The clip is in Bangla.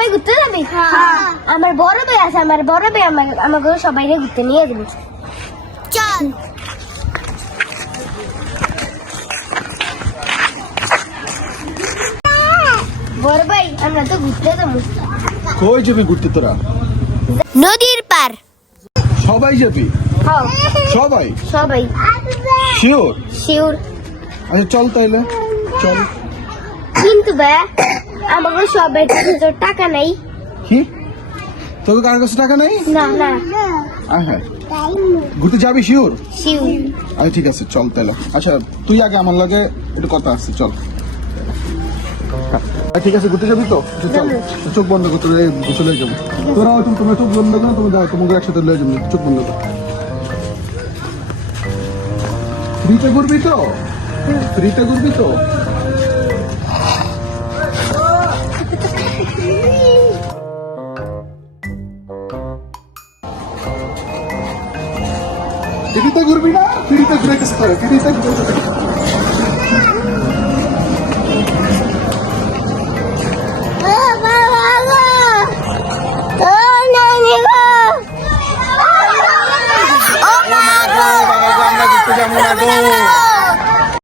সবাই ঘুরতে যাবি? আমার বড় ভাই আছে আমার বড় ভাই আমার আমাকে সবাই ঘুরতে নিয়ে যাবে। চল। বড় ভাই আমরা তো ঘুরতে যাব। কই যাবি ঘুরতে তোরা? নদীর পার সবাই যাবি? হ্যাঁ। সবাই? সবাই। শিওর শিওর আচ্ছা চল তাইলে। চল। কিন্তু ভাই আমাকে সবাই তো টাকা নাই। কি? তোকে কার কাছে টাকা নেই? না না। হ্যাঁ। ঘুরতে যাবি শিওর? শিওর। আচ্ছা ঠিক আছে চল তাহলে। আচ্ছা তুই আগে আমার লাগে একটু কথা আসছে চল। ঠিক আছে ঘুরতে যাবি তো? আচ্ছা, চল। চোখ বন্ধ করতে চলে যাব। তোরা তুমি তোমার চোখ বন্ধ করো তুমি যাও তোমাকে একসাথে লয়ে যাব চোখ বন্ধ করো। ফ্রিতে ঘুরবি তো? ফ্রিতে ঘুরবি তো? Jadi, Gurbina, Finita Greg Square, Finita Greg Jangan aku.